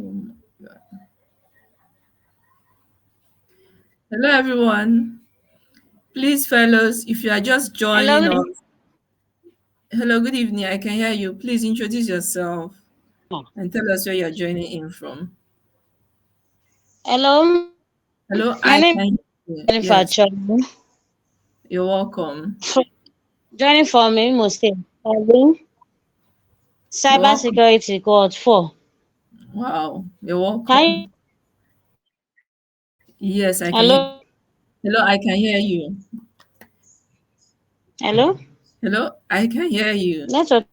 Oh my God. Hello, everyone. Please, fellows, if you are just Hello, joining us, hello, good evening. I can hear you. Please introduce yourself and tell us where you're joining in from. hello. Hello, My I name can hear is you. Jennifer Yes, Chobu. you're welcome. Joining from Imo State. Studying You're welcome. Cybersecurity Cohort 4. Wow, you're Can you? welcome. Yes, I can hear. Hello, Hello, I can hear you. hello. Hello, I can hear you. Network.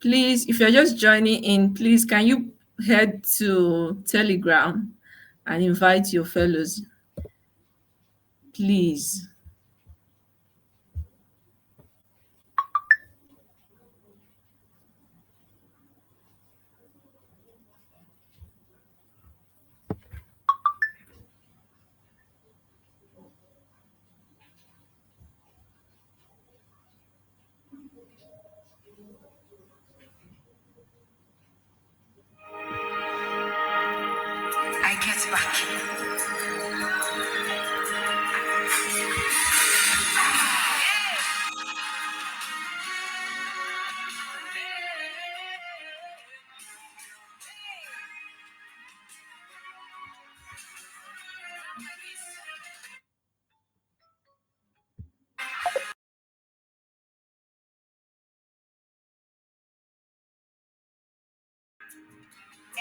Please, if you're just joining in, please can you head to Telegram and invite your fellows, please. I get back.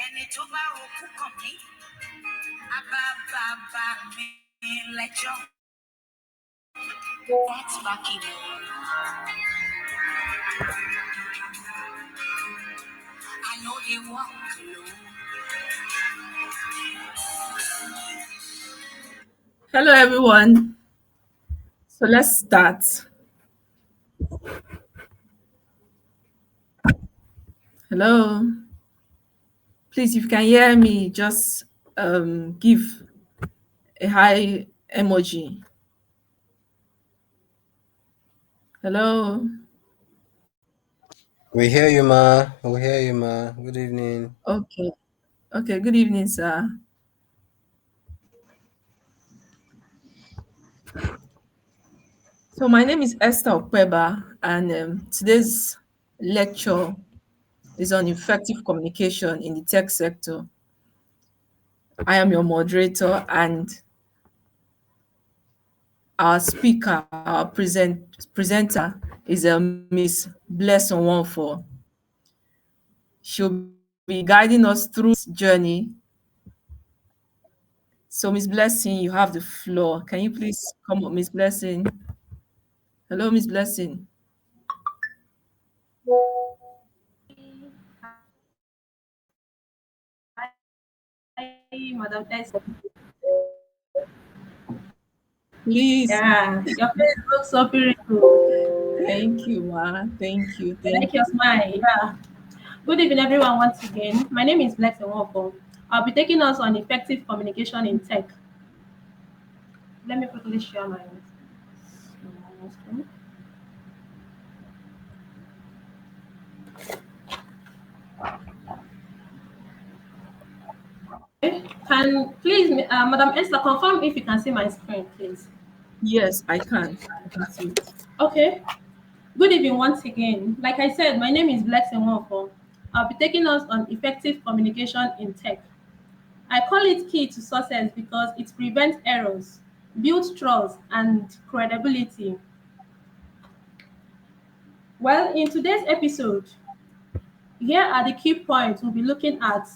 Ẹni tó bá rokú kàn mí, bá mi lẹ́jọ́. That's backing. I know they walk alone. Hello, everyone. So let's start. Hello. Please, if you can hear me, just give a high emoji. Hello. We hear you, ma. We hear you, ma. Good evening. Okay. Okay. Good evening, sir. So my name is Esther Okpeba, and today's lecture is on effective communication in the tech sector. I am your moderator, and our speaker, our presenter is Miss Bless Onwonfor. She'll be guiding us through this journey. So, Miss Blessing, you have the floor. Can you please come up, Miss Blessing? Hello, Miss Blessing. Hi, Madam S. Please. Yeah, your face looks so beautiful. Thank you, Ma. Thank you. I Thank like your smile. Yeah. Good evening, everyone, once again. My name is Blex Nwoko. I'll be taking us on effective communication in tech. Let me quickly share my screen. Can please, Madam Esther, confirm if you can see my screen, please? Yes, I can. I can see it. Okay. Good evening once again. Like I said, my name is Blex Nwoko. I'll be taking us on effective communication in tech. I call it key to success because it prevents errors, builds trust, and credibility. Well, in today's episode, here are the key points we'll be looking at.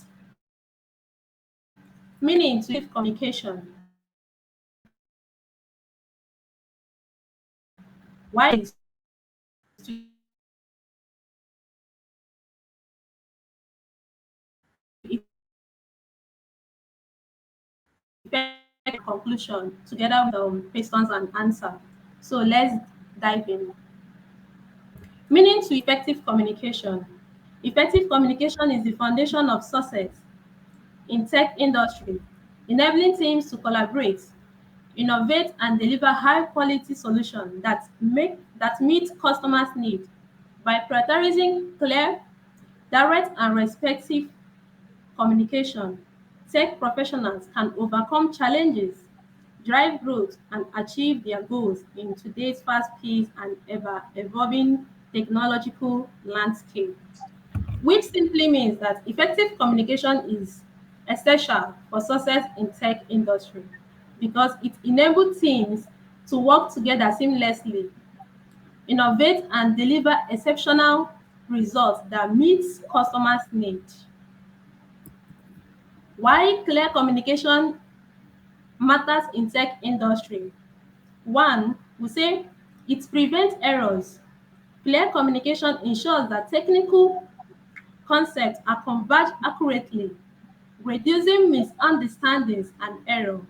Meaning to communication. Why is conclusion together with questions and answer. So let's dive in. Meaning to effective communication. Effective communication is the foundation of success in tech industry, enabling teams to collaborate, innovate, and deliver high-quality solutions that meet customers' needs. By prioritizing clear, direct, and respectful communication, tech professionals can overcome challenges, drive growth, and achieve their goals in today's fast-paced and ever-evolving technological landscape, which simply means that effective communication is essential for success in tech industry because it enables teams to work together seamlessly, innovate, and deliver exceptional results that meets customers' needs. Why clear communication matters in tech industry? One, we say it prevents errors. Clear communication ensures that technical concepts are converged accurately, reducing misunderstandings and error.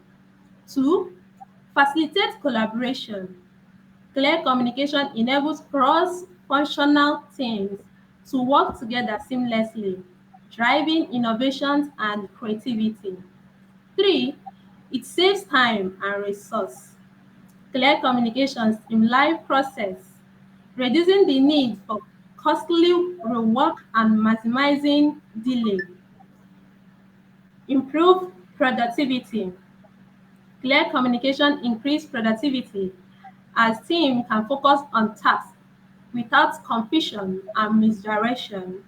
Two, facilitate collaboration. Clear communication enables cross-functional teams to work together seamlessly, driving innovations and creativity. Three, it saves time and resource. Clear communication streamlines process, reducing the need for costly rework and maximizing delay. Improve productivity. Clear communication increase productivity as team can focus on tasks without confusion and misdirection.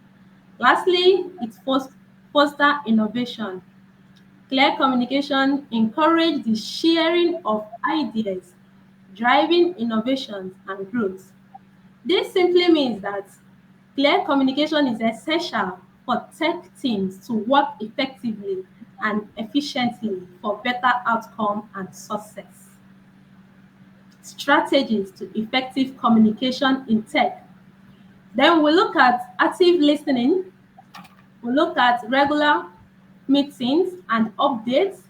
Lastly, it foster innovation. Clear communication encourage the sharing of ideas, driving innovations and growth. This simply means that clear communication is essential for tech teams to work effectively and efficiently for better outcome and success. Strategies to effective communication in tech. Then we look at active listening, we look at regular meetings and updates,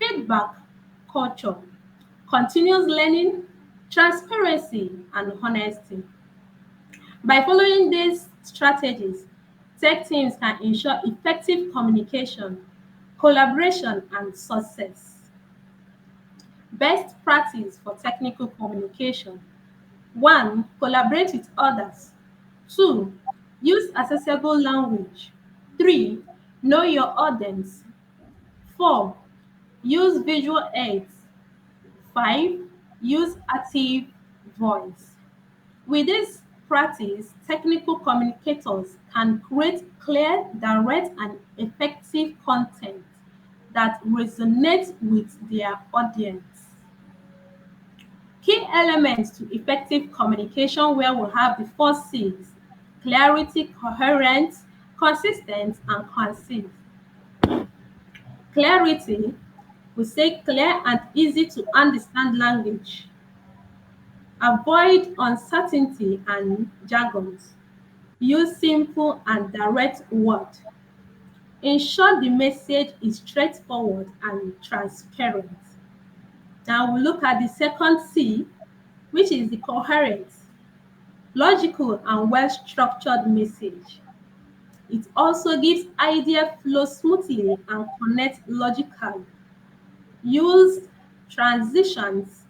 feedback culture, continuous learning, transparency, and honesty. By following these strategies, tech teams can ensure effective communication, collaboration, and success. Best practice for technical communication. 1. Collaborate with others. 2. Use accessible language. 3. Know your audience. 4. Use visual aids. 5. Use active voice. With this practice, technical communicators can create clear, direct, and effective content that resonates with their audience. Key elements to effective communication where we have the four C's: clarity, coherent, consistent, and concise. Clarity, we say clear and easy to understand language. Avoid uncertainty and jargons. Use simple and direct words. Ensure the message is straightforward and transparent. Now we look at the second C, which is the coherent, logical, and well-structured message. It also gives idea flow smoothly and connect logically. Use transitions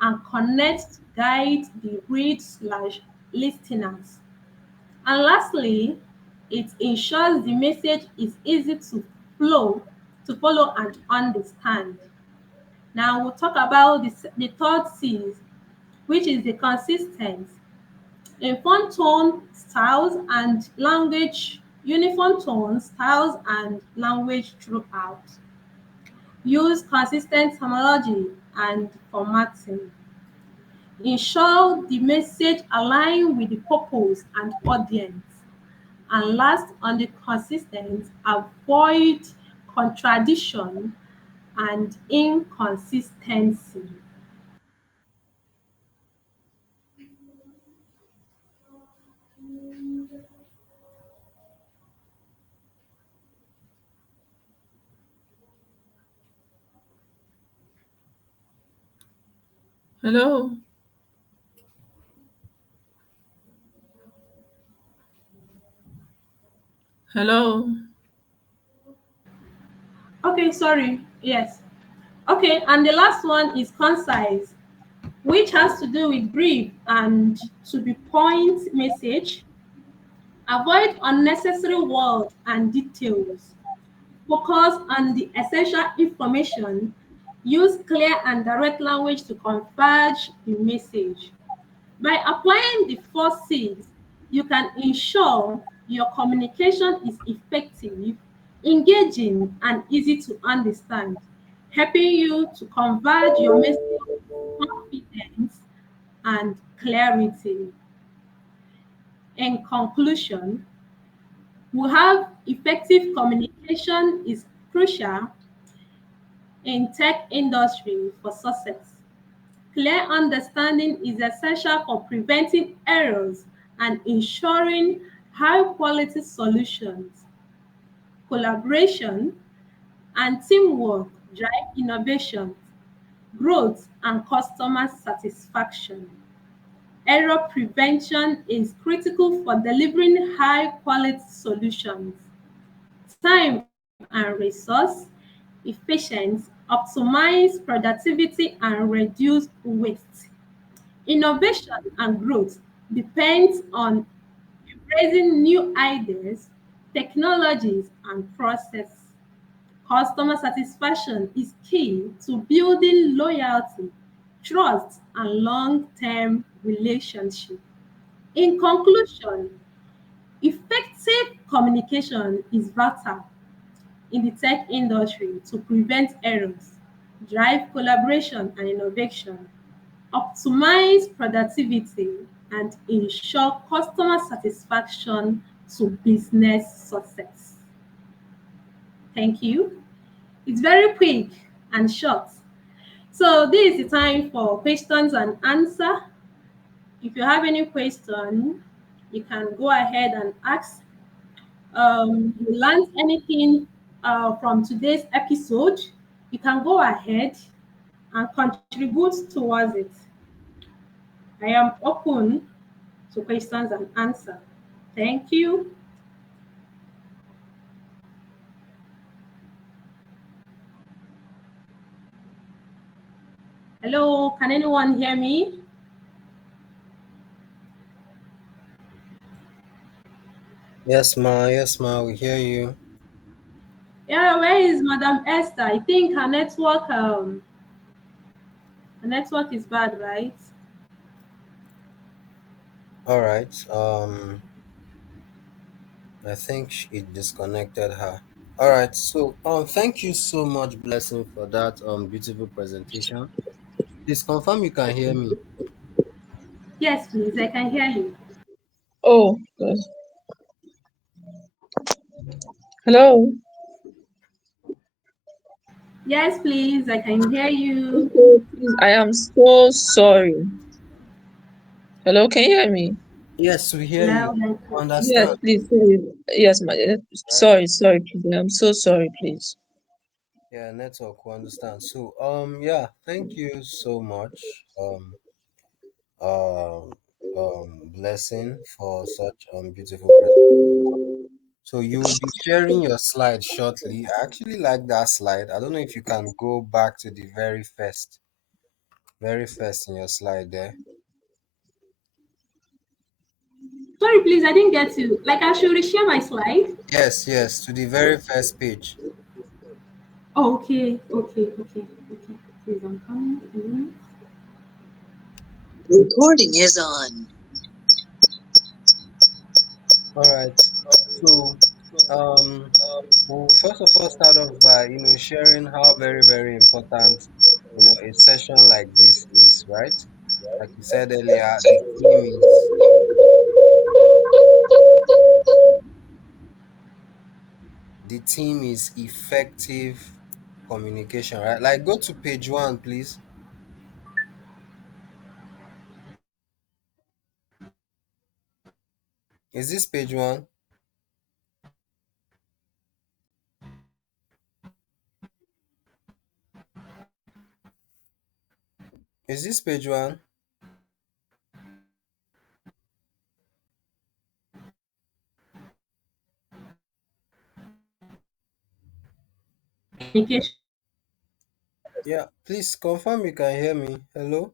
and connect to guide the read/listeners. And lastly, it ensures the message is easy to follow and understand. Now we'll talk about the third C, which is the consistent. Inform tone, styles, and language, uniform tones, styles, and language throughout. Use consistent terminology and formatting. Ensure the message align with the purpose and audience. And last, on the consistent, avoid contradiction and inconsistency. Hello. Hello. Okay, sorry. Yes. Okay, and the last one is concise, which has to do with brief and to the point message. Avoid unnecessary words and details. Focus on the essential information. Use clear and direct language to converge the message. By applying the four C's, you can ensure your communication is effective, engaging, and easy to understand, helping you to converge your message with confidence and clarity. In conclusion, we have effective communication is crucial in tech industry for success. Clear understanding is essential for preventing errors and ensuring high-quality solutions. Collaboration and teamwork drive innovation, growth, and customer satisfaction. Error prevention is critical for delivering high-quality solutions. Time and resource efficient, optimize productivity, and reduce waste. Innovation and growth depends on embracing new ideas, technologies, and process. Customer satisfaction is key to building loyalty, trust, and long-term relationship. In conclusion, effective communication is vital in the tech industry to prevent errors, drive collaboration and innovation, optimize productivity, and ensure customer satisfaction to business success. Thank you. It's very quick and short. So this is the time for questions and answer. If you have any question, you can go ahead and ask. You learned anything from today's episode, you can go ahead and contribute towards it. I am open to questions and answer. Thank you. Hello, can anyone hear me? Yes, ma, we hear you. Yeah, where is Madam Esther? I think her network is bad, right? All right. I think it disconnected her. All right. So, thank you so much, Blessing, for that beautiful presentation. Please confirm you can hear me. Yes, please, I can hear you. Oh, good. Hello. Yes, please, I can hear you. Okay, please. I am so sorry. Hello, can you hear me? Yes, we hear you. Loud and clear. Yes, Understand, please. Sorry. Yes, right? sorry, please. I'm so sorry, please. Yeah, network. We understand. So, yeah, thank you so much, um, Blessing, for such beautiful presentation. So you will be sharing your slide shortly. I actually like that slide. I don't know if you can go back to the very first in your slide there. Sorry, please, I didn't get you. Like, I should reshare my slide? Yes, to the very first page. Oh, okay. Please, I'm coming. Recording is on. All right. So, um, we'll first of all start off by sharing how very important a session like this is, right? Like you said earlier, the theme is effective communication, right? Like go to page one, please. Is this page one? Is this page one? communication. Yeah, please confirm you can hear me. Hello?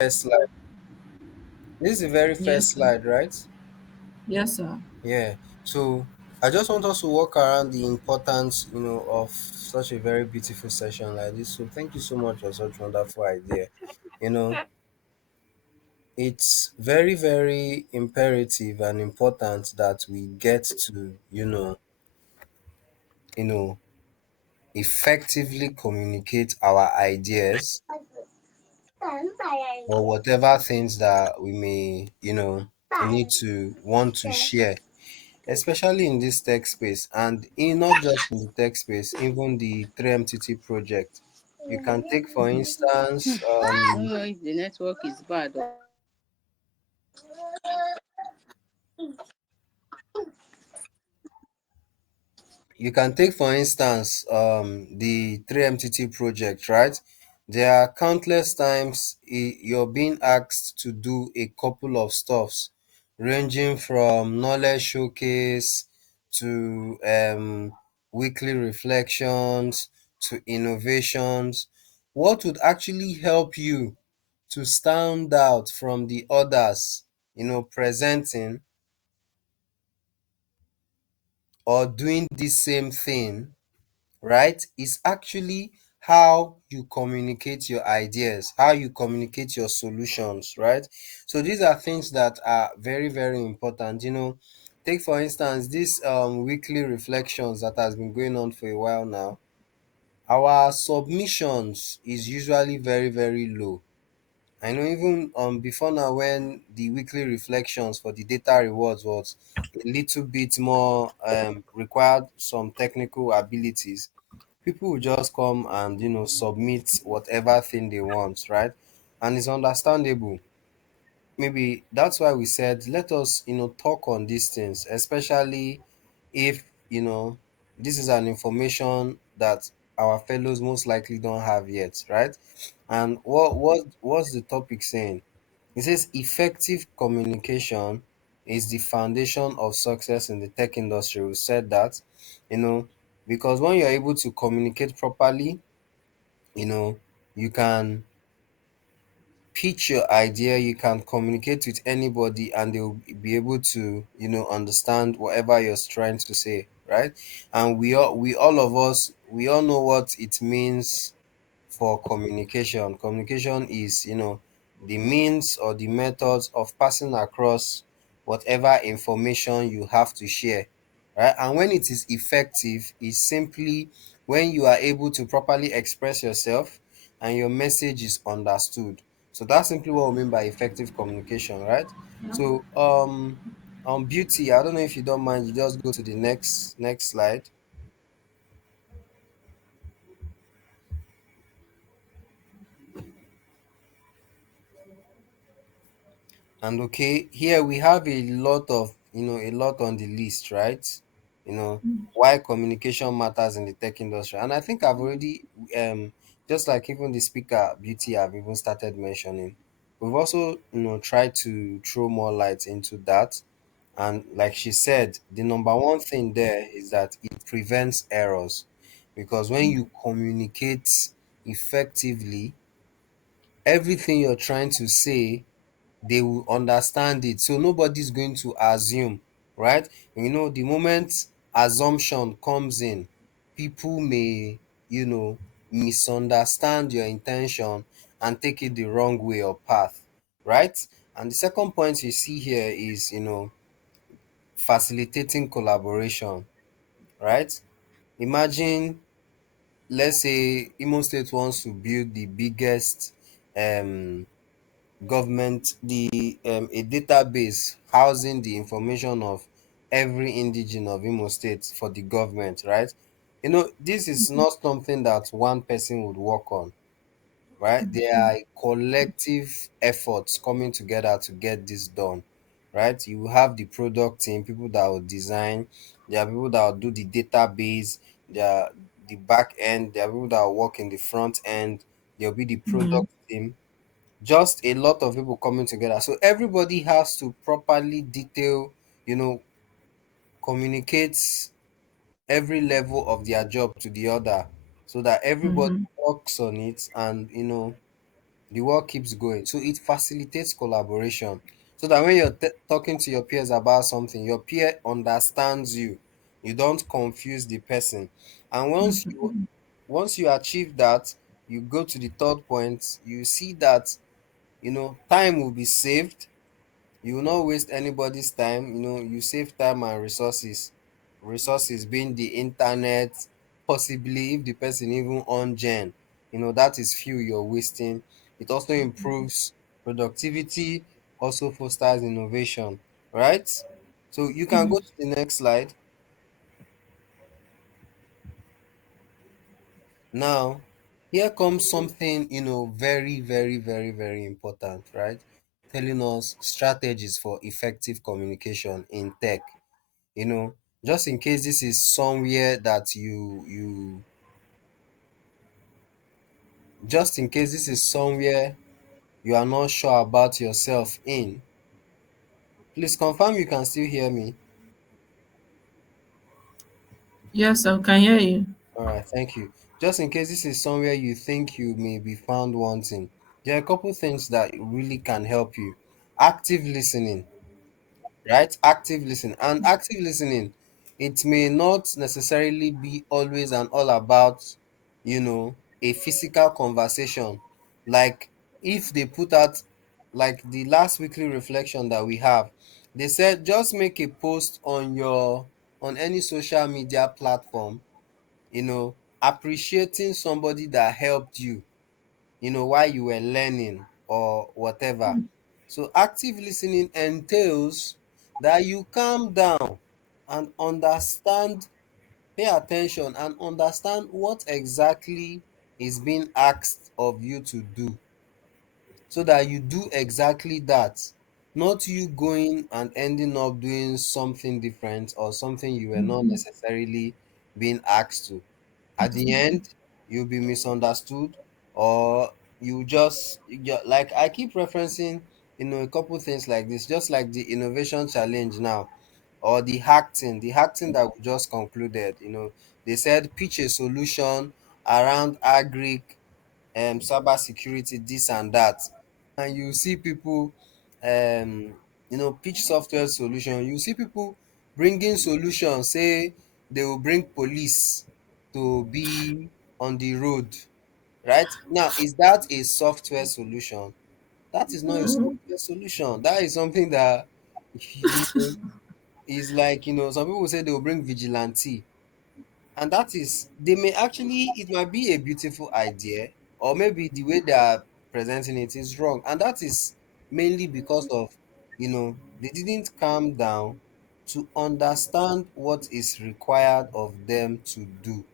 First slide. This is the very Yes, first sir. slide, right? Yes, sir. Yeah. So I just want us to walk around the importance, of such a very beautiful session like this. So thank you so much for such wonderful idea. You know, it's very, very imperative and important that we get to, you know, effectively communicate our ideas or whatever things that we may, need to want to share, especially in this tech space, and in not just in the tech space, even the 3MTT project. You can take for instance, No, if the network is bad. the 3MTT project, right? There are countless times you're being asked to do a couple of stuffs, ranging from knowledge showcase to weekly reflections to innovations. What would actually help you to stand out from the others, presenting or doing the same thing, right, is actually how you communicate your ideas, how you communicate your solutions, right? So these are things that are very, very important. Take for instance this weekly reflections that has been going on for a while now. Our submissions is usually very, very low. I know even before now, when the weekly reflections for the data rewards was a little bit more required some technical abilities, people will just come and submit whatever thing they want, right? And it's understandable. Maybe that's why we said let us talk on these things, especially if this is an information that our fellows most likely don't have yet, right? And what's the topic saying? It says effective communication is the foundation of success in the tech industry. We said that, you know, because when you're able to communicate properly, you know, you can pitch your idea, you can communicate with anybody, and they'll be able to, understand whatever you're trying to say, right? And we all of us, we all know what it means for communication. Communication is, the means or the methods of passing across whatever information you have to share, right? And when it is effective, is simply when you are able to properly express yourself and your message is understood. So that's simply what we mean by effective communication, right? Yeah. So beauty, I don't know if you don't mind, you just go to the next slide. And okay, here we have a lot on the list, right? Why communication matters in the tech industry. And I think I've already, just like even the speaker, Beauty, I've even started mentioning. We've also, tried to throw more light into that. And like she said, the number one thing there is that it prevents errors. Because when you communicate effectively, everything you're trying to say, they will understand it. So nobody's going to assume, right? The moment assumption comes in, people may, misunderstand your intention and take it the wrong way or path, right? And the second point you see here is, facilitating collaboration, right? Imagine, let's say Imo State wants to build the biggest um government, the a database housing the information of every indigene of Imo State for the government, right? This is not something that one person would work on, right? There are collective efforts coming together to get this done, right? You have the product team, people that will design, there are people that will do the database, there are the back end, there are people that will work in the front end, there'll be the product team, just a lot of people coming together. So everybody has to properly detail, you know, communicate every level of their job to the other so that everybody works on it, and the work keeps going. So it facilitates collaboration so that when you're talking to your peers about something, your peer understands you. You don't confuse the person. And once you achieve that, you go to the third point, you see that time will be saved. You will not waste anybody's time. You save time and resources being the internet, possibly if the person even on gen, that is few you're wasting. It also improves productivity, also fosters innovation, right? So you can go to the next slide. Now, here comes something, very, very, very, very important, right? Telling us strategies for effective communication in tech. You know, just in case this is somewhere that just in case this is somewhere you are not sure about yourself in, please confirm you can still hear me. Yes, I can hear you. All right, thank you. Just in case this is somewhere you think you may be found wanting, there are a couple things that really can help you. Active listening, right? Active listening, it may not necessarily be always and all about a physical conversation. Like, if they put out, like the last weekly reflection that we have, they said just make a post on any social media platform, appreciating somebody that helped you, while you were learning or whatever. So active listening entails that you calm down and understand, pay attention and understand what exactly is being asked of you to do, so that you do exactly that, not you going and ending up doing something different or something you were not necessarily being asked to. At the end, you'll be misunderstood, or like I keep referencing, a couple things like this, just like the innovation challenge now, or the hack thing that we just concluded. They said pitch a solution around agri, cyber security, this and that, and you see people, pitch software solution, you see people bringing solutions, say they will bring police to be on the road. Right now, is that a software solution? That is not a software solution. That is something that is like, some people say they will bring vigilante, and that is, they may actually, it might be a beautiful idea, or maybe the way they are presenting it is wrong, and that is mainly because of, they didn't calm down to understand what is required of them to do,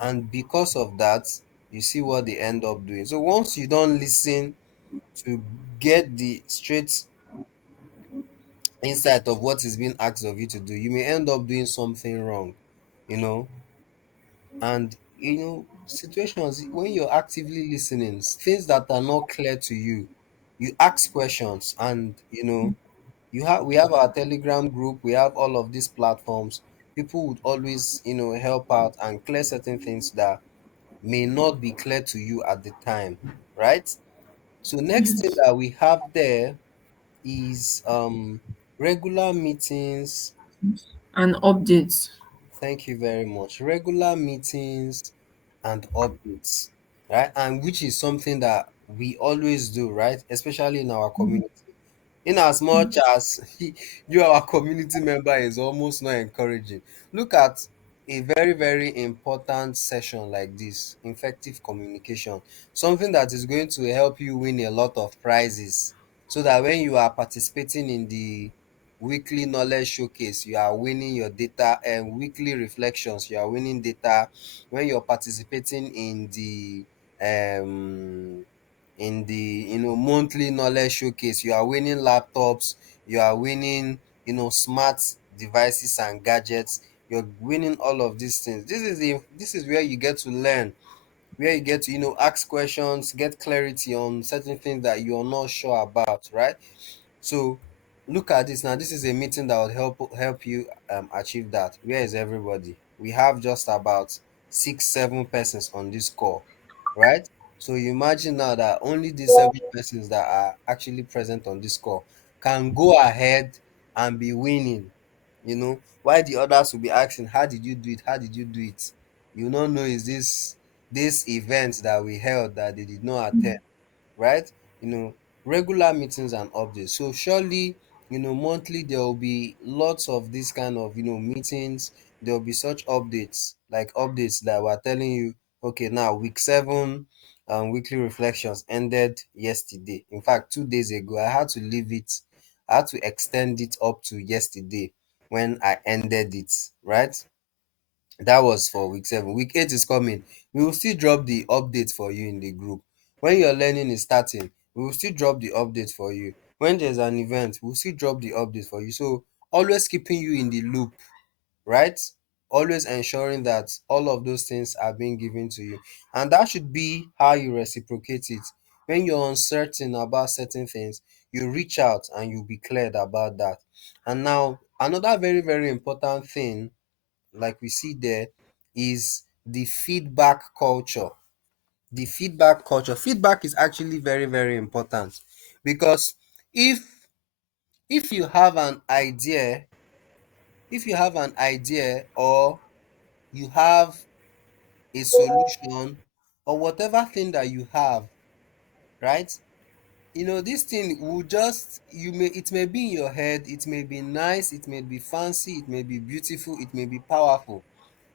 and because of that, you see what they end up doing. So once you don't listen to get the straight insight of what is being asked of you to do, you may end up doing something wrong, you know and situations when you're actively listening, things that are not clear to you, you ask questions, and we have our Telegram group, we have all of these platforms. People would always help out and clear certain things that may not be clear to you at the time, right? So next thing that we have there is regular meetings. And updates. Thank you very much. Regular meetings and updates, right? And which is something that we always do, right? Especially in our community. In as much as you our community member is almost not encouraging. Look at a very very important session like this, effective communication, something that is going to help you win a lot of prizes, so that when you are participating in the weekly knowledge showcase, you are winning your data, and weekly reflections, you are winning data. When you're participating um in the monthly knowledge showcase, you are winning laptops, you are winning smart devices and gadgets, you're winning all of these things. This is where you get to learn, where you get to ask questions, get clarity on certain things that you're not sure about, right? So look at this now. This is a meeting that would help you achieve that. Where is everybody? We have just about 6 7 persons on this call, right? So you imagine now that only these 7 persons that are actually present on this call can go ahead and be winning. Why the others will be asking, how did you do it? How did you do it? You don't know, is this event that we held that they did not attend, right? you know Regular meetings and updates. So surely, monthly there will be lots of this kind of meetings. There will be such updates, like updates that we're telling you, okay, now week 7 weekly reflections ended yesterday. In fact, 2 days ago I had to leave it. I had to extend it up to yesterday when I ended it, right? That was for week 7. Week 8 is coming. We will still drop the update for you in the group. When your learning is starting, we will still drop the update for you. When there's an event, we'll still drop the update for you. So always keeping you in the loop, right? Always ensuring that all of those things are being given to you. And that should be how you reciprocate it. When you're uncertain about certain things, you reach out and you'll be cleared about that. And now, another very, very important thing, like we see there, is the feedback culture. The feedback culture. Feedback is actually very, very important, because if you have an idea, or you have a solution, or whatever thing that you have, right? This thing will just, it may be in your head, it may be nice, it may be fancy, it may be beautiful, it may be powerful.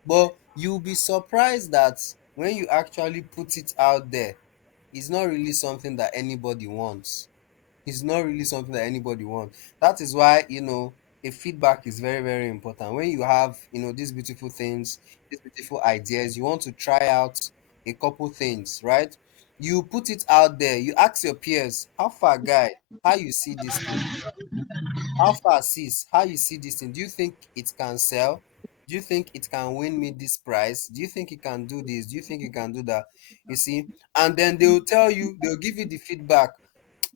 But you'll be surprised that when you actually put it out there, it's not really something that anybody wants. It's not really something that anybody wants. That is why, a feedback is very, very important. When you have, these beautiful things, these beautiful ideas, you want to try out a couple things, right? You put it out there, you ask your peers, how far, guy, how you see this thing? How far, sis? How you see this thing? Do you think it can sell? Do you think it can win me this prize? Do you think it can do this? Do you think it can do that? You see? And then they'll tell you, they'll give you the feedback.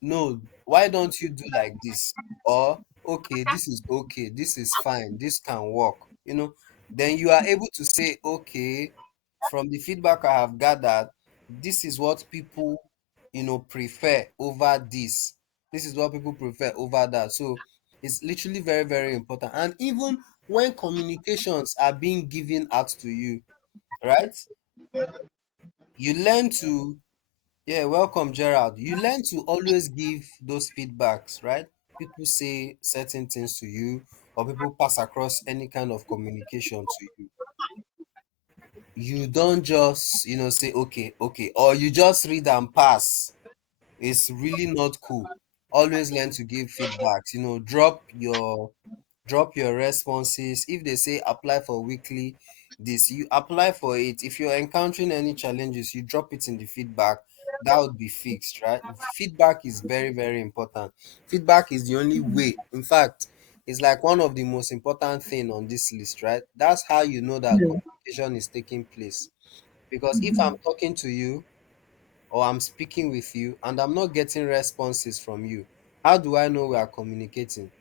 No, why don't you do like this? Or, okay, this is okay, this is fine, this can work. Then you are able to say, okay, from the feedback I have gathered, this is what people prefer over this. This is what people prefer over that. So it's literally very, very important. And even when communications are being given out to you, right? You learn to, yeah, welcome, Gerald. You learn to always give those feedbacks, right? People say certain things to you, or people pass across any kind of communication to you. You don't just, say, okay, okay, or you just read and pass. It's really not cool. Always learn to give feedbacks. Drop your responses. If they say apply for weekly this, you apply for it. If you're encountering any challenges, you drop it in the feedback. That would be fixed, right? Feedback is very, very important. Feedback is the only way. In fact, it's like one of the most important thing on this list, right? That's how you know that Yeah. communication is taking place. Because if I'm talking to you, or I'm speaking with you, and I'm not getting responses from you, how do I know we are communicating?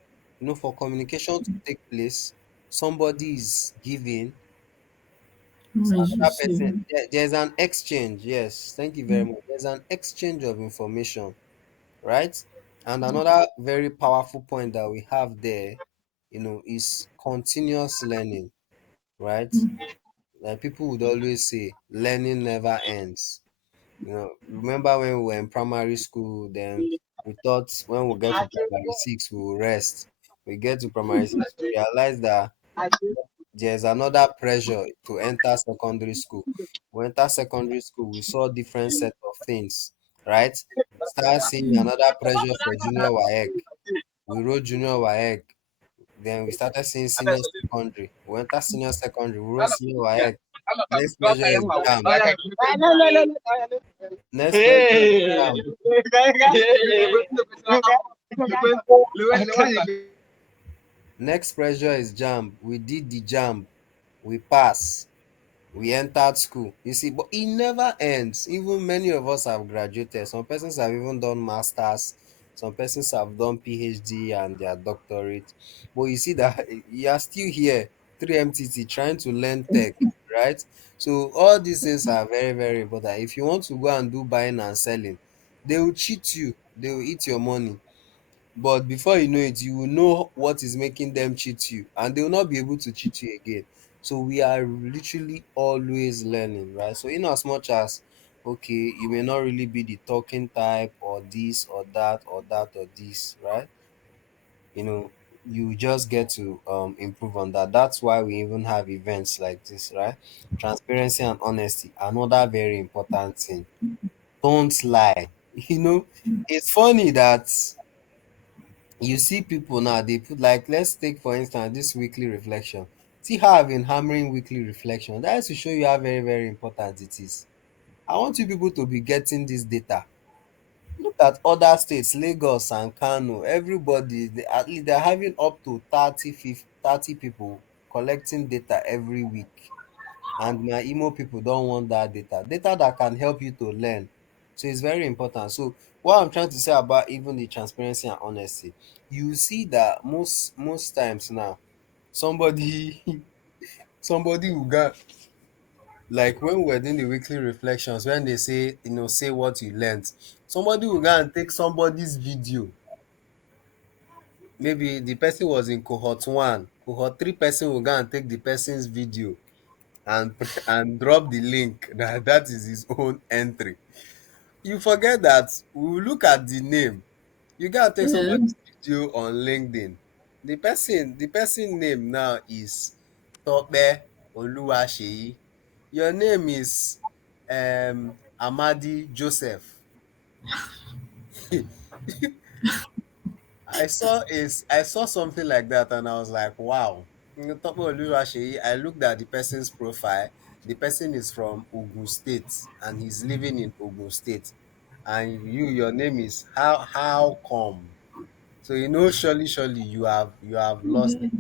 For communication to take place, somebody is giving, As you another see. person, there's an exchange. Yes, thank you very much. There's an exchange of information, right? And another very powerful point that we have there, is continuous learning, right? Like people would always say, learning never ends. Remember when we were in primary school, then We thought when we get to primary six, we will rest. We get to primary six, we realize that there's another pressure to enter secondary school. We enter secondary school, we saw different set of things, right? Start seeing another pressure for junior WAEC. We wrote junior WAEC. Then we started seeing senior secondary. We enter senior secondary, we wrote senior WAEC. Next pressure is JAM. Next pressure is JAM. Next pressure is JAM. We did the JAM. We pass. We entered school. You see, but it never ends. Even many of us have graduated. Some persons have even done masters. Some persons have done PhD and their doctorate. But you see that you are still here, 3MTT, trying to learn tech, right? So all these things are very, very important. If you want to go and do buying and selling, they will cheat you. They will eat your money. But before you know it, you will know what is making them cheat you, and they will not be able to cheat you again. So we are literally always learning, right? So in as much as okay, you may not really be the talking type or this or that or that or this, right? You know, you just get to improve on that. That's why we even have events like this, right? Transparency and honesty, another very important thing. Don't lie. You know, it's funny that you see people now, they put, like, let's take for instance this weekly reflection. See how I've been hammering weekly reflection. That is to show you how very, very important it is. I want you people to be getting this data. Look at other states, Lagos and Kano, everybody, at least they're having up to 30, 50, 30 people collecting data every week. And my Imo people don't want that data that can help you to learn. So it's very important. So what I'm trying to say about even the transparency and honesty, you see that most times now, somebody somebody will go, like when we're doing the weekly reflections, when they say, say what you learned, somebody will go and take somebody's video. Maybe the person was in cohort one, cohort three person will go and take the person's video and and drop the link that is his own entry. You forget that we will look at the name. You gotta take Yeah. somebody's video on LinkedIn. The person name now is Tope Oluwaseyi. Your name is Amadi Joseph. I saw something like that and I was like, wow. Tope Oluwaseyi, I looked at the person's profile. The person is from Ogun State and he's living in Ogun State. And your name is how come? So surely you have lost it.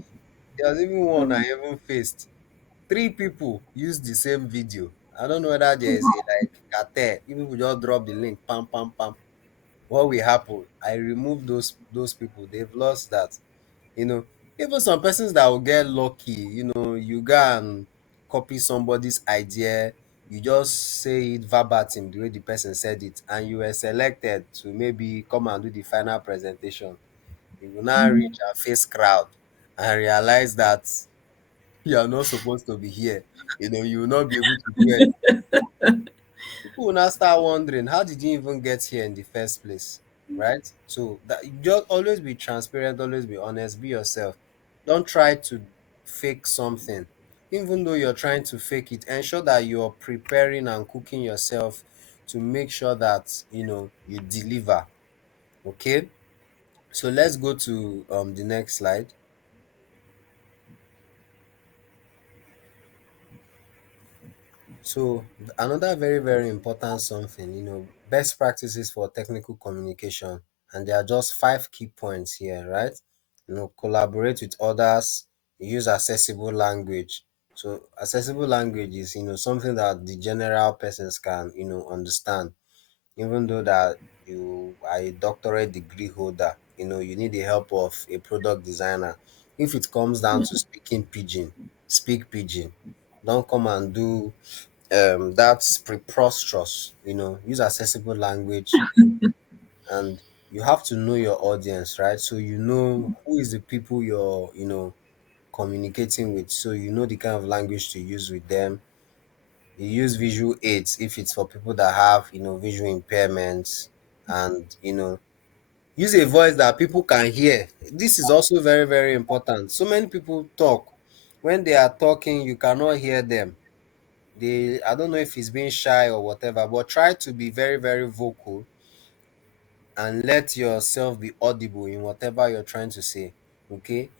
There was even one I even faced. Three people used the same video. I don't know whether there is a like cartel. You people just drop the link, pam pam pam. What will happen? I removed those people. They've lost that. You know, even some persons that will get lucky, you go and copy somebody's idea, you just say it verbatim the way the person said it, and you were selected to maybe come and do the final presentation. You will now reach and face crowd and realize that you are not supposed to be here. You will not be able to do it. People will now start wondering, how did you even get here in the first place? Right? So that you just always be transparent, always be honest, be yourself. Don't try to fake something. Even though you're trying to fake it, ensure that you're preparing and cooking yourself to make sure that you deliver. Okay? So let's go to the next slide. So another very, very important something, best practices for technical communication, and there are just 5 key points here, right? Collaborate with others, use accessible language. So accessible language is something that the general persons can understand. Even though that you are a doctorate degree holder, you need the help of a product designer. If it comes down to speaking pidgin, speak pidgin. Don't come and do that's preposterous. Use accessible language, and you have to know your audience, right? So you know who is the people you're communicating with, so you know the kind of language to use with them. You use visual aids if it's for people that have visual impairments, and Use a voice that people can hear. This is also very, very important. So many people talk. When they are talking, you cannot hear them. I don't know if he's being shy or whatever, but try to be very, very vocal and let yourself be audible in whatever you're trying to say. Okay.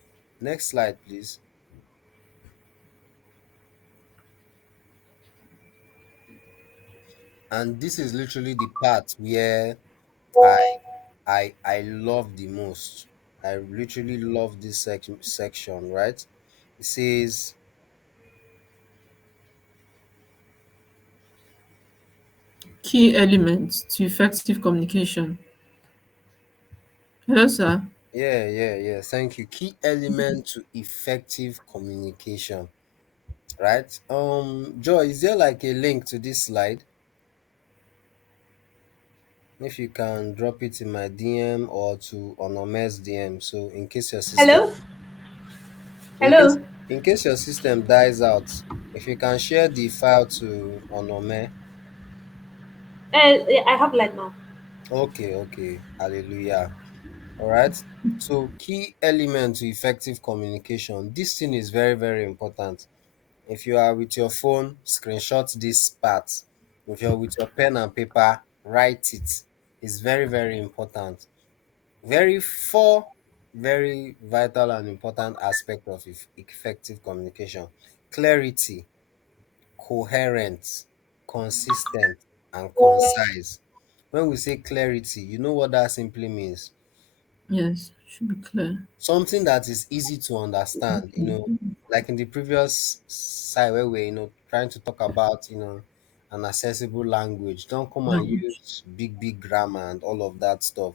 Next slide, please. And this is literally the part where I I love the most. I literally love this section, right? It says, Key elements to effective communication. Hello, sir. yeah, yeah, yeah. Thank you. Key element to effective communication, right? Joy, is there like a link to this slide? If you can drop it in my DM or to Onome's DM, so in case your system, Hello? in case Hello? in case your system dies out, if you can share the file to Onome. I have light now. Okay, okay, hallelujah. All right. So key element to effective communication. This thing is very, very important. If you are with your phone, screenshot this part. If you're with your pen and paper, write it. It's very, very important. Very four very vital and important aspect of effective communication: clarity, coherent, consistent, and concise. When we say clarity, you know what that simply means. Yes, should be clear. Something that is easy to understand, like in the previous side where we're, trying to talk about, an accessible language. Don't come and Language. use big, big grammar and all of that stuff.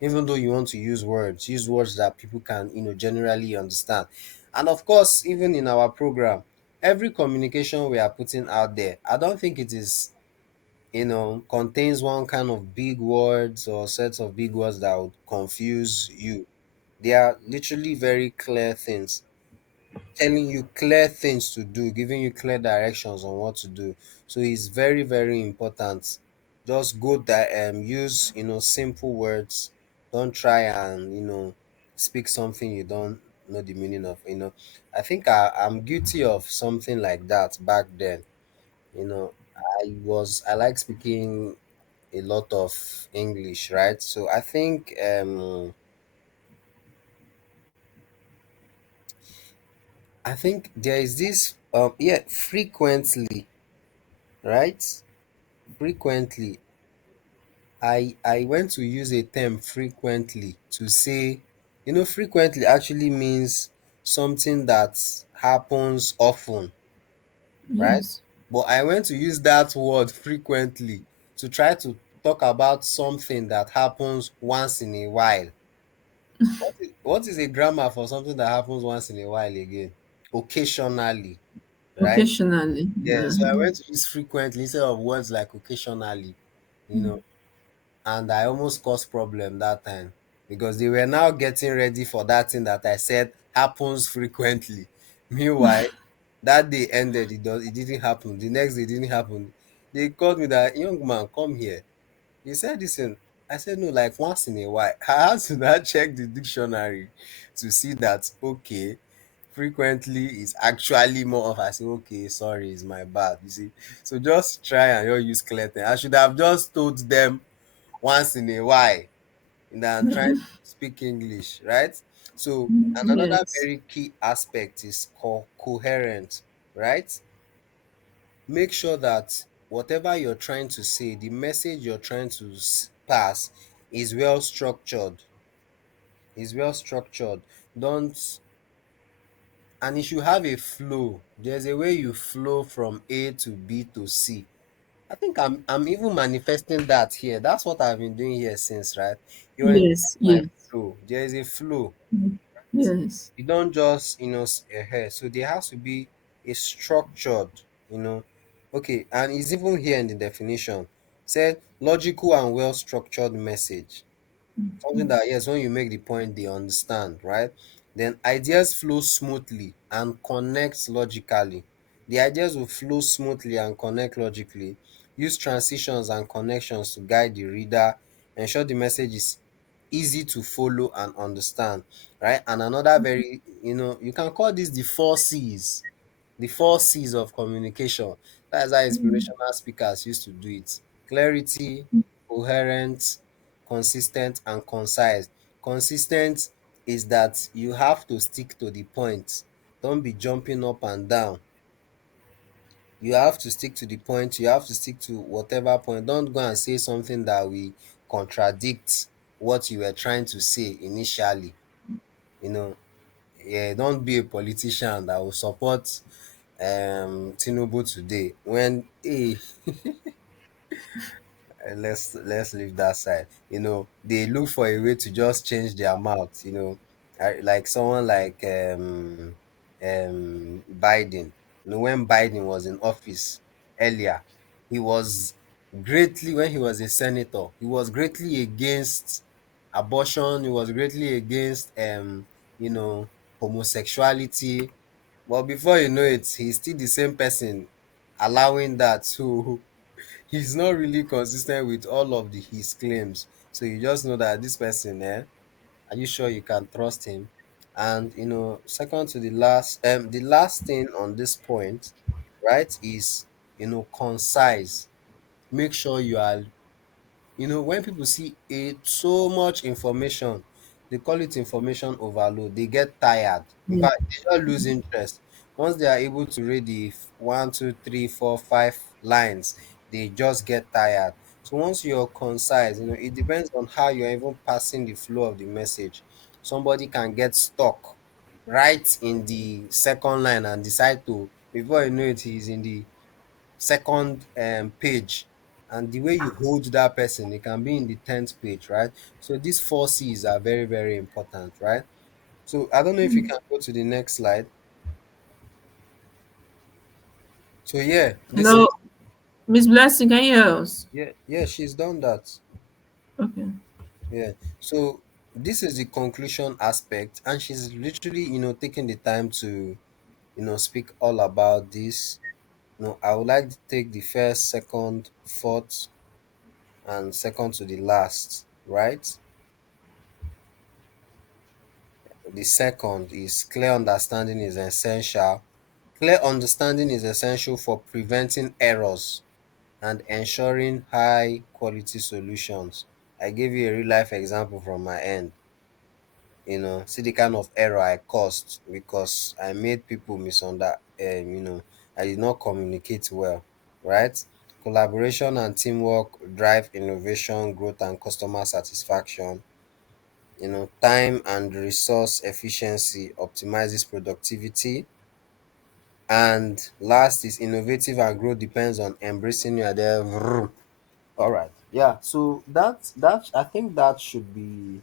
Even though you want to use words that people can, generally understand. And of course, even in our program, every communication we are putting out there, I don't think it is, contains one kind of big words or sets of big words that would confuse you. They are literally very clear things, telling you clear things to do, giving you clear directions on what to do. So it's very, very important. Just go that use, simple words. Don't try and, speak something you don't know the meaning of. I think I'm guilty of something like that back then. I like speaking a lot of English, right? So I think there is this frequently, right? Frequently. I went to use a term frequently to say, frequently actually means something that happens often, right? Yes. But I went to use that word frequently to try to talk about something that happens once in a while. What is a grammar for something that happens once in a while again? Occasionally, right? Occasionally. Yeah, so I went to use frequently instead of words like occasionally, you know, and I almost caused problem that time because they were now getting ready for that thing that I said happens frequently. Meanwhile, that day ended, it didn't happen. The next day it didn't happen. They called me that young man, come here. You said this in I said no, like once in a while. I had to now check the dictionary to see that okay, frequently is actually more of I say, okay, sorry, it's my bad. You see. So just try and you use clear thing. I should have just told them once in a while than trying to speak English, right? So and another Yes. very key aspect is coherent, right? Make sure that whatever you're trying to say, the message you're trying to pass is well structured. Is well structured. Don't and it should have a flow. There's a way you flow from A to B to C. I think I'm even manifesting that here. That's what I've been doing here since, right? You're enjoying Yes. my Yes. flow. There is a flow. Yes. You don't just so there has to be a structured, you know okay, and it's even here in the definition said logical and well structured message. Something that, yes, when you make the point they understand, right? Then ideas flow smoothly and connect logically. The ideas will flow smoothly and connect logically. Use transitions and connections to guide the reader. Ensure the message is easy to follow and understand, right? And another very, you can call this the four C's of communication. That's how inspirational speakers used to do it: clarity, coherent, consistent, and concise. Consistent is that you have to stick to the point. Don't be jumping up and down. You have to stick to the point. You have to stick to whatever point. Don't go and say something that will contradict what you were trying to say initially. You know, yeah, don't be a politician that will support Tinubu today when let's leave that side. They look for a way to just change their mouth. Like someone like Biden. When Biden was in office earlier, he was when he was a senator, he was greatly against abortion. He was greatly against you know homosexuality. But before you know it, he's still the same person allowing that. So he's not really consistent with all of his claims. So you just know that this person, are you sure you can trust him? And second to the last thing on this point, right, is concise. Make sure you are when people see so much information, they call it information overload. They get tired. In Yeah. fact, they just lose interest. Once they are able to read the one, two, three, four, five lines, they just get tired. So once you're concise, it depends on how you're even passing the flow of the message. Somebody can get stuck right in the second line and decide to, before you know it, he's in the second page, and the way you hold that person, it can be in the 10th page, right? So these four C's are very, very important, right? So I don't know if you can go to the next slide. So yeah, this Hello, is Miss Blessing, can you hear us? yeah, she's done that. Okay. Yeah. So this is the conclusion aspect, and she's literally taking the time to speak all about this. I would like to take the first, second, fourth, and second to the last, right? The second is clear understanding is essential. Clear understanding is essential for preventing errors and ensuring high quality solutions. I gave you a real life example from my end. See the kind of error I caused because I made people misunderstand. I did not communicate well, right? Collaboration and teamwork drive innovation, growth, and customer satisfaction. Time and resource efficiency optimizes productivity. And last is innovative and growth depends on embracing your dev. All right. Yeah. So that I think that should be,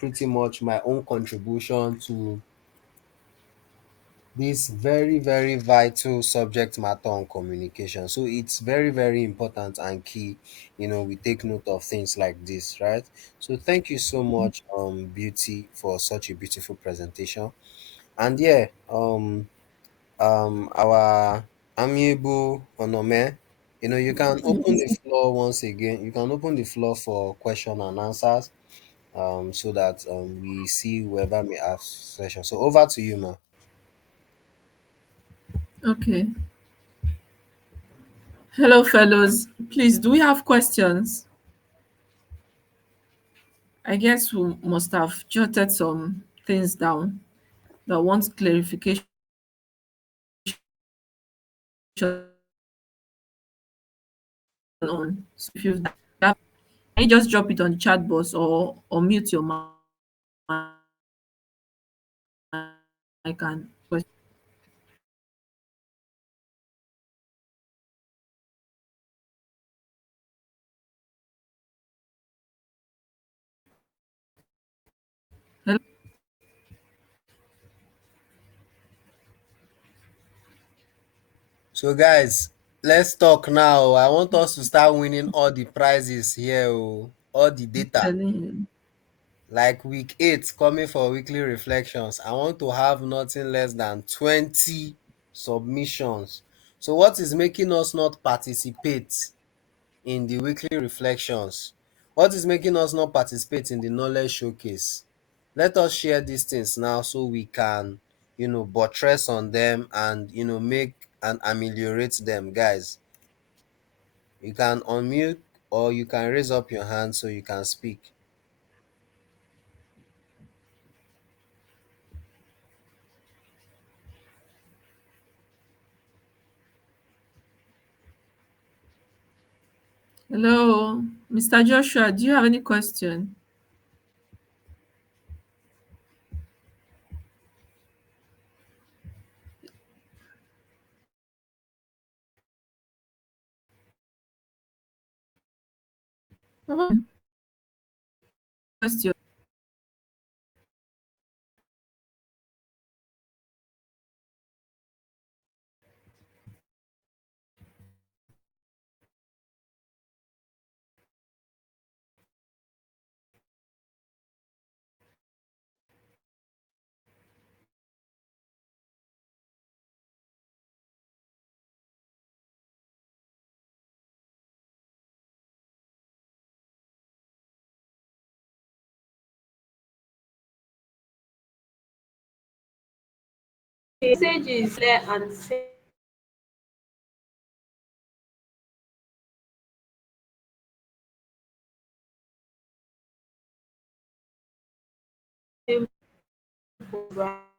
pretty much my own contribution to this very, very vital subject matter on communication. So it's very, very important and key, we take note of things like this, right? So thank you so much, Beauty, for such a beautiful presentation. And yeah, our amiable Onome, you can open the Yes. floor once again. You can open the floor for question and answers, so that we see whoever may ask session. So over to you, ma. Okay. Hello, fellows. Please, do we have questions? I guess we must have jotted some things down that want clarification on. So if you've done that, can you just drop it on the chat box or mute your mic and hello. So guys, let's talk now. I want us to start winning all the prizes here, all the data. Telling you. Like week 8 coming for weekly reflections. I want to have nothing less than 20 submissions. So what is making us not participate in the weekly reflections? What is making us not participate in the knowledge showcase? Let us share these things now so we can, buttress on them and, make and ameliorate them, guys. You can unmute or you can raise up your hand so you can speak. Hello, Mr. Joshua, do you have any question? Question. The message is clear and simple,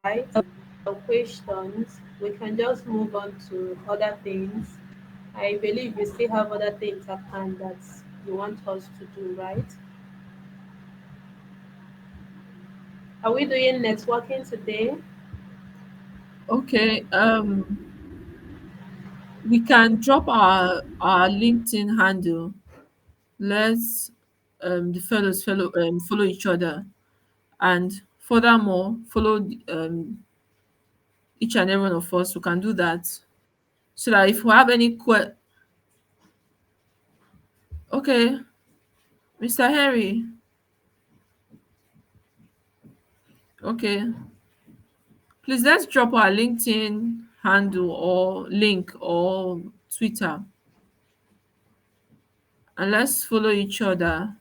right? Questions, we can just move on to other things. I believe you still have other things at hand that you want us to do, right? Are we doing networking today? Okay, we can drop our LinkedIn handle. Let's the fellows follow each other, and furthermore follow each and every one of us. We can do that so that if we have any okay, Mr. Henry. Okay, please let's drop our LinkedIn handle or link or Twitter, and let's follow each other.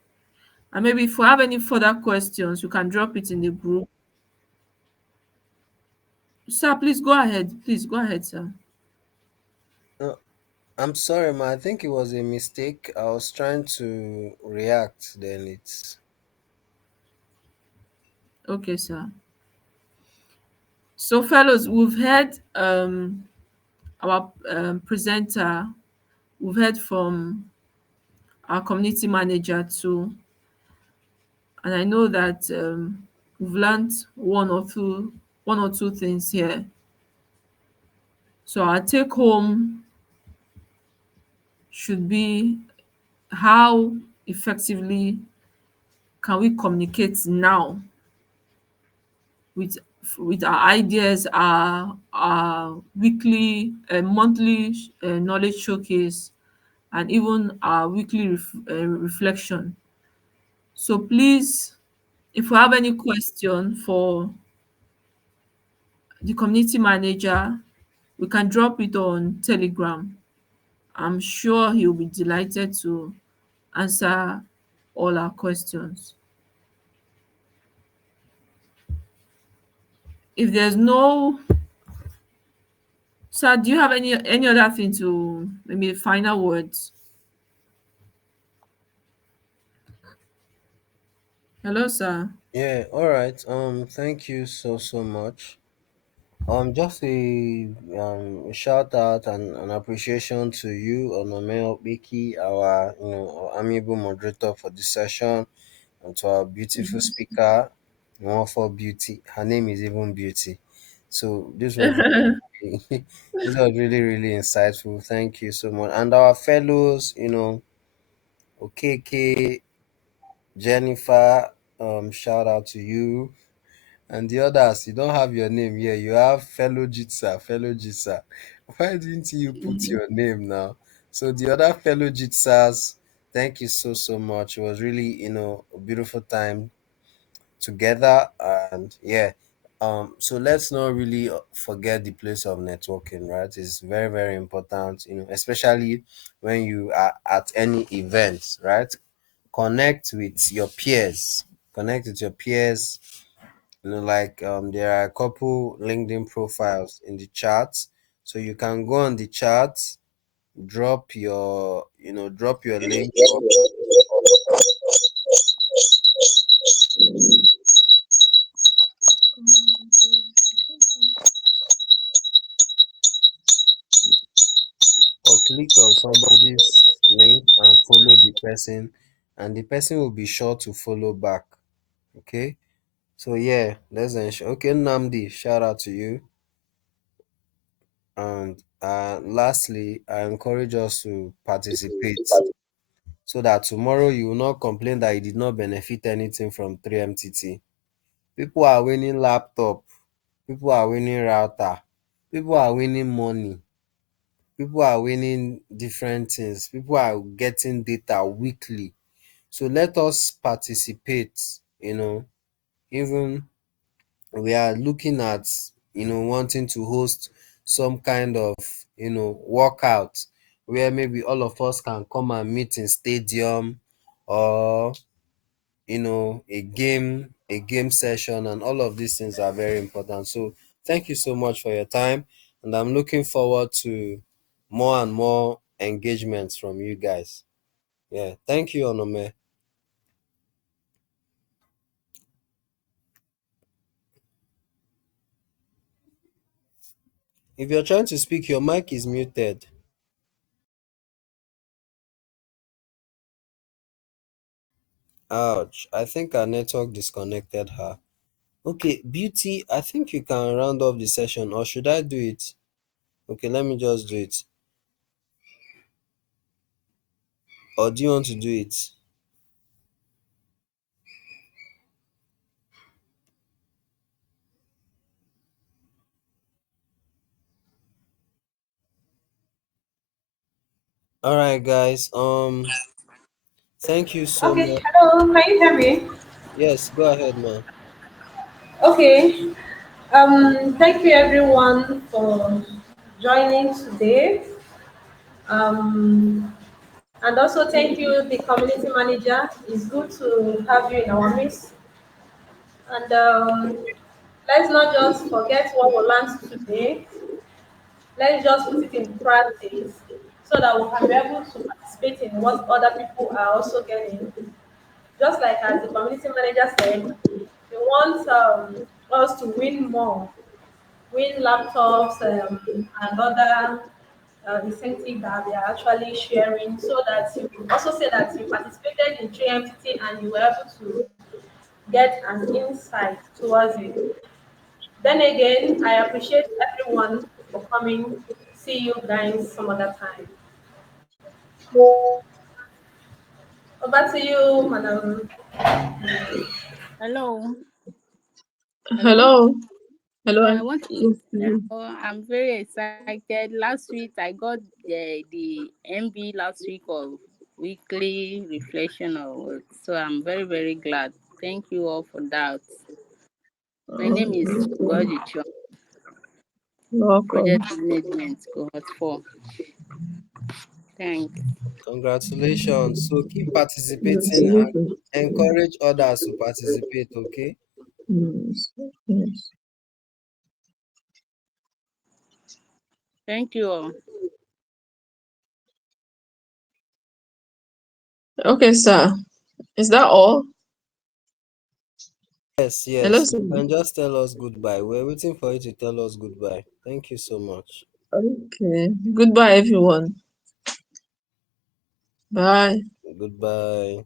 And maybe if we have any further questions, you can drop it in the group. Sir, please go ahead. Please go ahead, sir. Uh, I'm sorry, ma. I think it was a mistake. I was trying to react, then it's. Okay, sir. So, fellows, we've heard our presenter, we've heard from our community manager too, and I know that we've learned one or two things here. So, our take home should be how effectively can we communicate now with with our ideas, our weekly, monthly knowledge showcase, and even our weekly reflection. So please, if you have any question for the community manager, we can drop it on Telegram. I'm sure he'll be delighted to answer all our questions. If there's no, sir, do you have any other thing to maybe final words? Hello, sir. Yeah, all right. Thank you so much. Just a shout out and an appreciation to you, Onomeo Biki, our our amiable moderator for this session, and to our beautiful speaker, one for beauty. Her name is even Beauty. So this was really, this was really insightful. Thank you so much, and our fellows, Okeke, Jennifer. Shout out to you. And the others, you don't have your name here. You have fellow Jitsa, fellow Jitsa. Why didn't you put your name now? So the other fellow Jitsas, thank you so much. It was really, a beautiful time together. And yeah. So let's not really forget the place of networking, right? It's very important, especially when you are at any event, right? connect with your peers. Connect with your peers. Like there are a couple LinkedIn profiles in the chat, so you can go on the chat, drop your link or click on somebody's link and follow the person, and the person will be sure to follow back. Okay, so yeah, let's ensure. Okay, Namdi, shout out to you. And lastly, I encourage us to participate so that tomorrow you will not complain that you did not benefit anything from 3MTT. People are winning laptop, people are winning router, people are winning money, people are winning different things, people are getting data weekly. So let us participate, even we are looking at wanting to host some kind of workout where maybe all of us can come and meet in stadium, or a game session, and all of these things are very important. So thank you so much for your time, and I'm looking forward to more and more engagements from you guys. Yeah, thank you, Onome. If you're trying to speak, your mic is muted. Ouch, I think our network disconnected her. Okay, Beauty, I think you can round off the session, or should I do it? Okay, let me just do it. Or do you want to do it? All right, guys. Thank you so Okay, much. hello, can you hear me? Yes, go ahead, man. Okay. Thank you everyone for joining today. And also thank you, the community manager. It's good to have you in our midst. And let's not just forget what we learned today. Let's just put it in practice so that we can be able to participate in what other people are also getting. Just like as the community manager said, we want us to win more, win laptops and other incentive that they are actually sharing, so that you can also say that you participated in 3MTT and you were able to get an insight towards it. Then again, I appreciate everyone for coming. See you guys some other time. Over to you, Madam. Hello. Hello. Hello. Hello. Yeah, I want to. Yes, please. I'm very excited. Last week I got the MB last week of weekly reflection of work. So I'm very, very glad. Thank you all for that. My name is Okay. Godi Chua, Welcome. Project Management Cohort 4. Thanks. Congratulations. So keep participating and Congratulations. encourage others to participate, okay? Yes. Yes. Thank you all. Okay, sir. Is that all? Yes, Hello, yes. sir. You can just tell us goodbye. We're waiting for you to tell us goodbye. Thank you so much. Okay. Goodbye, everyone. Bye. Goodbye.